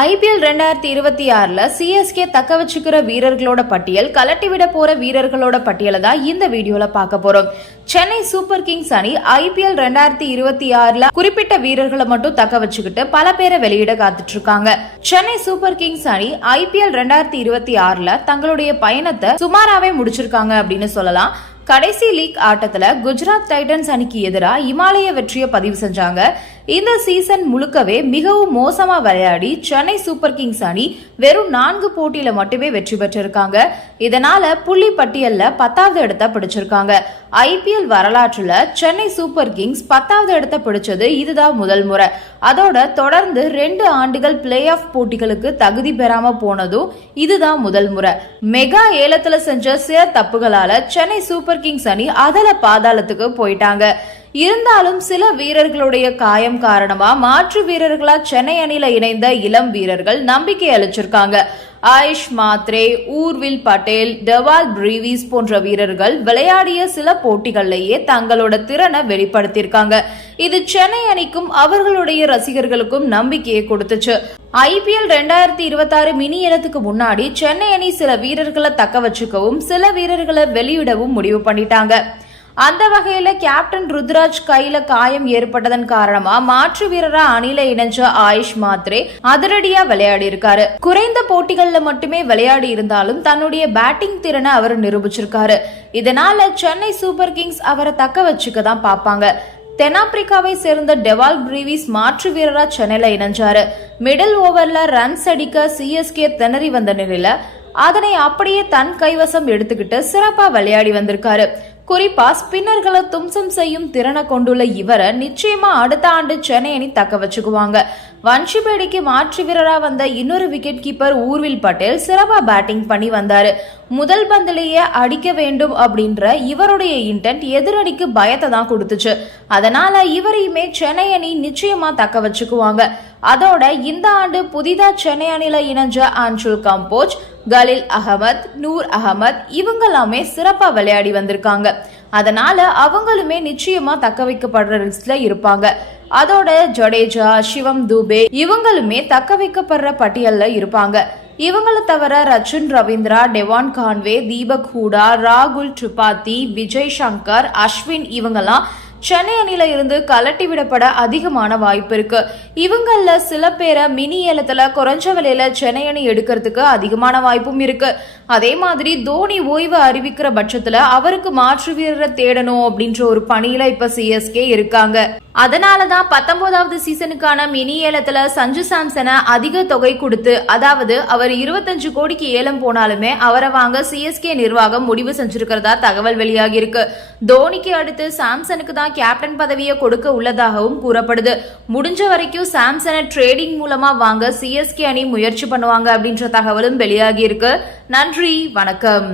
IPL ரெண்டாயிரத்தி இருபத்தி ஆறுல சிஎஸ்கே தக்க வச்சுக்கிற வீரர்களோட பட்டியல் கலட்டி விட போற வீரர்களோட பட்டியலை தான் இந்த வீடியோல பார்க்க போறோம். சென்னை சூப்பர் கிங்ஸ் அணி ஐபிஎல் ரெண்டாயிரத்தி இருபத்தி ஆறுல குறிப்பிட்ட வீரர்களை மட்டும் தக்க வச்சுக்கிட்டு பல பேரை வெளியிட காத்துட்டு இருக்காங்க சென்னை சூப்பர் கிங்ஸ் அணி ஐபிஎல் ரெண்டாயிரத்தி இருபத்தி ஆறுல தங்களுடைய பயணத்தை சுமாராவே முடிச்சிருக்காங்க அப்படின்னு சொல்லலாம். கடைசி லீக் ஆட்டத்துல குஜராத் டைட்டன்ஸ் அணிக்கு எதிராக இமாலய வெற்றியை பதிவு செஞ்சாங்க. இந்த சீசன் முழுக்கவே மிகவும் மோசமா விளையாடி சென்னை சூப்பர் கிங்ஸ் அணி வெறும் நான்கு போட்டியில மட்டுமே வெற்றி பெற்றிருக்காங்க. இதனால புள்ளி பட்டியல்ல பத்தாவது இடத்தை பிடிச்சிருக்காங்க. ஐபிஎல் வரலாற்றுல சென்னை சூப்பர் கிங்ஸ் பத்தாவது இடத்தை பிடிச்சது இதுதான் முதல் முறை. அதோட தொடர்ந்து ரெண்டு ஆண்டுகள் பிளே ஆஃப் போட்டிகளுக்கு தகுதி பெறாம போனதும் இதுதான் முதல் முறை. மெகா ஏலத்துல செஞ்ச சில தப்புகளால சென்னை சூப்பர் கிங்ஸ் அணி அதல பாதாளத்துக்கு போயிட்டாங்க. இருந்தாலும் சில வீரர்களுடைய காயம் காரணமா மாற்று வீரர்களா சென்னை அணியில இணைந்த இளம் வீரர்கள் நம்பிக்கை அளிச்சிருக்காங்க. ஆயுஷ் மாத்ரே ஊர்வில் பட்டேல் டெவால் பிரீவிஸ் போன்ற வீரர்கள் விளையாடிய சில போட்டிகள்லேயே தங்களோட திறனை வெளிப்படுத்தியிருக்காங்க. இது சென்னை அணிக்கும் அவர்களுடைய ரசிகர்களுக்கும் நம்பிக்கையை கொடுத்துச்சு. ஐபிஎல் ரெண்டாயிரத்தி இருபத்தாறு மினி இடத்துக்கு முன்னாடி சென்னை அணி சில வீரர்களை தக்க வச்சுக்கவும் சில வீரர்களை வெளியிடவும் முடிவு பண்ணிட்டாங்க. அந்த வகையில கேப்டன் ருத்ராஜ் கையில காயம் ஏற்பட்டதன் காரணமா மாற்று வீரரா அணில இணைஞ்ச ஆயுஷ் மாத்ரே அதிரடியா விளையாடி இருக்காரு. குறைந்த போட்டிகள்ல மட்டுமே விளையாடி இருந்தாலும் தன்னுடைய பேட்டிங் திறனை அவர் நிரூபிச்சிருக்காரு. இதனால சென்னை சூப்பர் கிங்ஸ் அவரை தக்க வச்சுக்க தான் பாப்பாங்க தென்னாப்பிரிக்காவை சேர்ந்த டெவால் பிரீவிஸ் மாற்று வீரரா சென்னையில இணைஞ்சாரு. மிடில் ஓவர்ல ரன்ஸ் அடிக்க சிஎஸ்கே திணறி வந்த நிலையில அதனை அப்படியே தன் கைவசம் எடுத்துக்கிட்டு சிறப்பா விளையாடி வந்திருக்காரு. குறிப்பா ஸ்பின்னர்களை தும்சம் செய்யும் திறனை கொண்டுள்ள இவரை நிச்சயமா அடுத்த ஆண்டு சென்னை அணி தக்க வச்சுக்குவாங்க. வன்ஷிபேடிக்கு மாற்று வீரரா வந்த இன்னொரு விக்கெட் கீப்பர் ஊர்வில் பட்டேல் சிறப்பா பேட்டிங் பண்ணி வந்தாரு. முதல் பந்திலேயே அடிக்க வேண்டும் அப்படின்ற இவருடைய இன்டென்ட் எதிரணிக்கு பயத்தை தான் கொடுத்துச்சு. அதனால இவரையுமே சென்னை அணி நிச்சயமா தக்க வச்சுக்குவாங்க. அதோட இந்த ஆண்டு புதிதா சென்னை அணில இணைஞ்ச அன்சுல் கம்போஜ் கலில் அகமத் நூர் அகமத் இவங்கெல்லாமே சிறப்பா விளையாடி வந்திருக்காங்க. அதனால அவங்களுமே நிச்சயமா தக்க வைக்கப்படுற லிஸ்ட்ல இருப்பாங்க. அதோட ஜடேஜா சிவம் தூபே இவங்களுமே தக்க வைக்கப்படுற பட்டியல்ல இருப்பாங்க. இவங்கள தவிர ரச்சுன் ரவீந்திரா டெவான் கான்வே தீபக் ஹூடா ராகுல் திரிபாதி விஜய் சங்கர் அஸ்வின் இவங்கெல்லாம் சென்னை அணில இருந்து கலட்டி விடப்பட அதிகமான வாய்ப்பு இருக்கு. இவங்கள சில பேரை மினி ஏலத்துல குறைஞ்ச விலையில சென்னை அணி எடுக்கிறதுக்கு அதிகமான வாய்ப்பும் இருக்கு. அதே மாதிரி தோனி ஓய்வு அறிவிக்கிற பட்சத்துல அவருக்கு மாற்று வீரரை தேடணும் அப்படின்ற ஒரு பணியில இப்ப சிஎஸ்கே இருக்காங்க. அதனாலதான் பத்தொன்பதாவது சீசனுக்கான மினி ஏலத்துல சஞ்சு சாம்சனை அதிக தொகை கொடுத்து அதாவது அவர் இருபத்தஞ்சு கோடிக்கு ஏலம் போனாலுமே அவரை வாங்க சிஎஸ்கே நிர்வாகம் முடிவு செஞ்சிருக்கிறதா தகவல் வெளியாகி இருக்கு தோனிக்கு அடுத்து சாம்சனுக்கு தான் கேப்டன் பதவியை கொடுக்க உள்ளதாகவும் கூறப்படுது. முடிஞ்ச வரைக்கும் சாம்சனை ட்ரேடிங் மூலமா வாங்க சிஎஸ்கே அணி முயற்சி பண்ணுவாங்க அப்படின்ற தகவலும் வெளியாகி இருக்கு. நன்றி வணக்கம்.